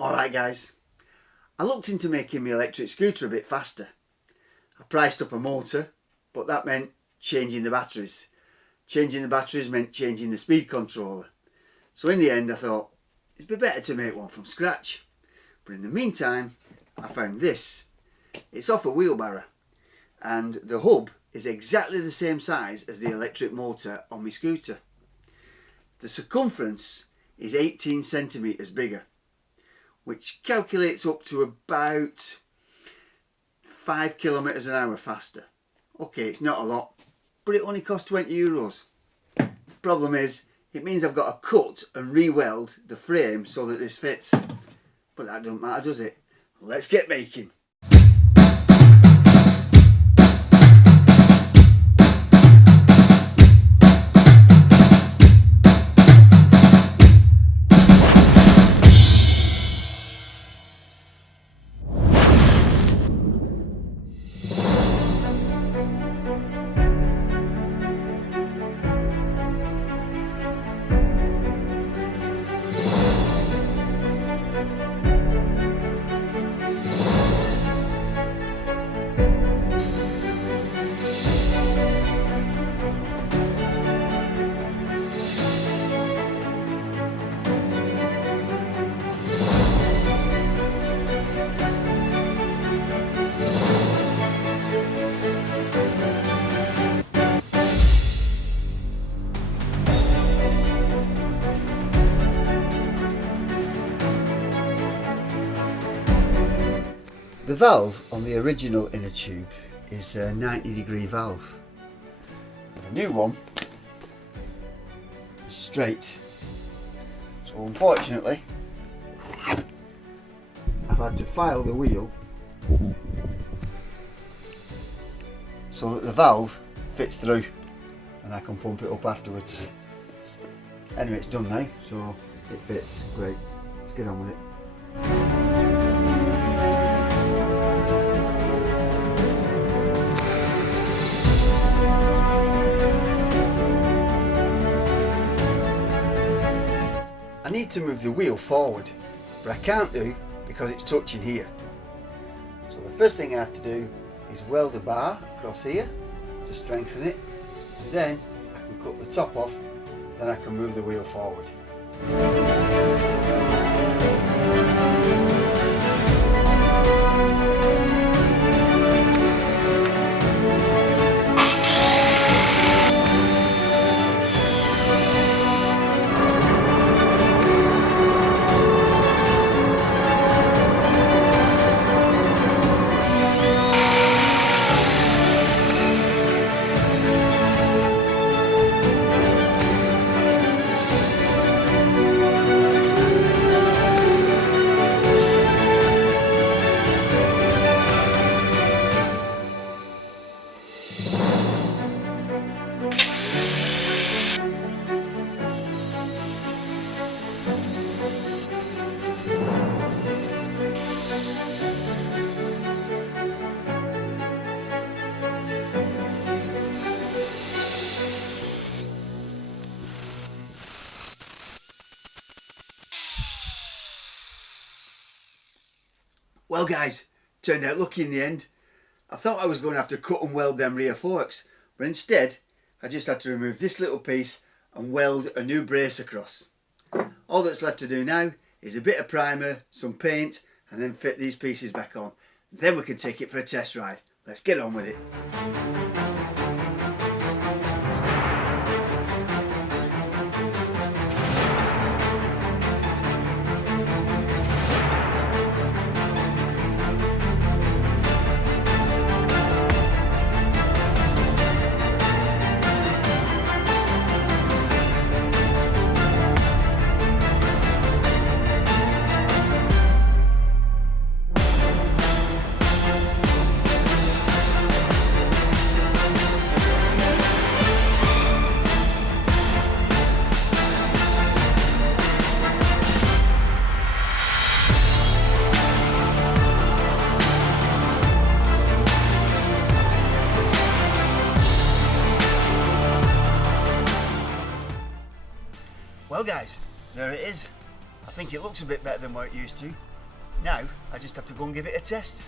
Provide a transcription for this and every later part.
Alright guys, I looked into making my electric scooter a bit faster. I priced up a motor, but that meant changing the batteries. Changing the batteries meant changing the speed controller. So in the end I thought, it'd be better to make one from scratch. But in the meantime, I found this. It's off a wheelbarrow, and the hub is exactly the same size as the electric motor on my scooter. The circumference is 18 centimetres bigger, which calculates up to about 5 kilometres an hour faster. Okay, it's not a lot, but it only costs €20. Problem is, it means I've got to cut and re-weld the frame so that this fits. But that doesn't matter, does it? Let's get making. The valve on the original inner tube is a 90-degree valve. The new one is straight. So unfortunately, I've had to file the wheel so that the valve fits through and I can pump it up afterwards. Anyway, it's done now, so it fits. Great. Let's get on with it. I need to move the wheel forward, but I can't do because it's touching here. So the first thing I have to do is weld a bar across here to strengthen it, and then if I can cut the top off, then I can move the wheel forward. Well guys, turned out lucky in the end. I thought I was going to have to cut and weld them rear forks, but instead I just had to remove this little piece and weld a new brace across. All that's left to do now is a bit of primer, some paint, and then fit these pieces back on. Then we can take it for a test ride. Let's get on with it. Well guys, there it is. I think it looks a bit better than what it used to. Now I just have to go and give it a test.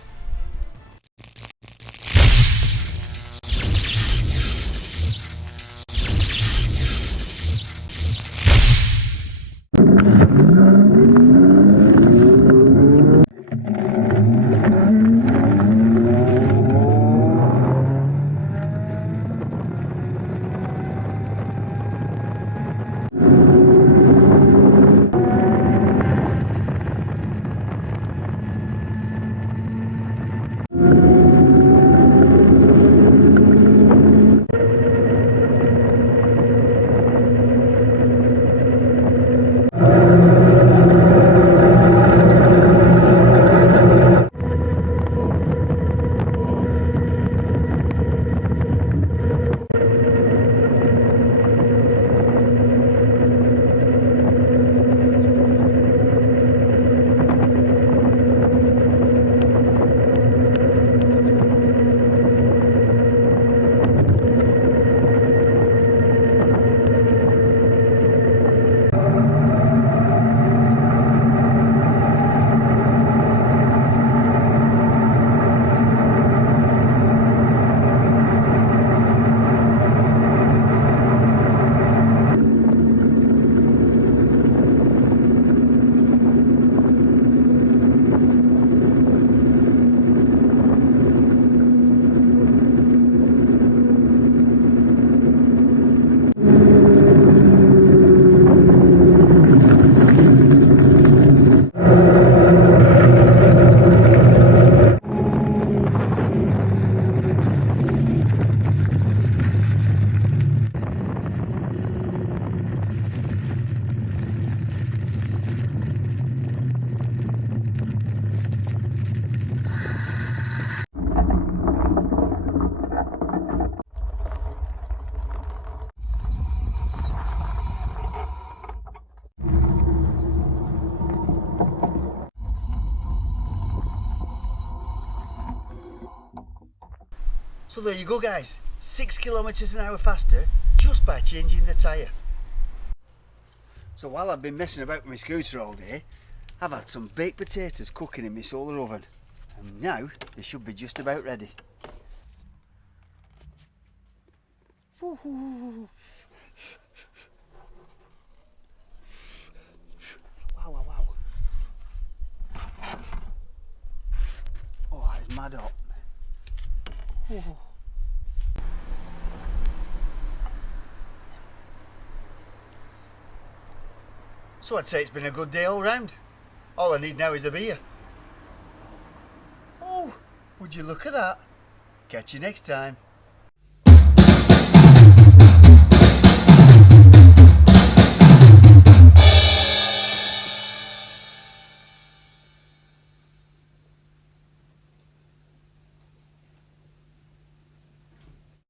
So there you go guys, 6 kilometres an hour faster just by changing the tyre. So while I've been messing about with my scooter all day, I've had some baked potatoes cooking in my solar oven, and now they should be just about ready. Wow, wow, wow. Oh, that is mad hot. So I'd say it's been a good day all round. All I need now is a beer. Oh, would you look at that? Catch you next time.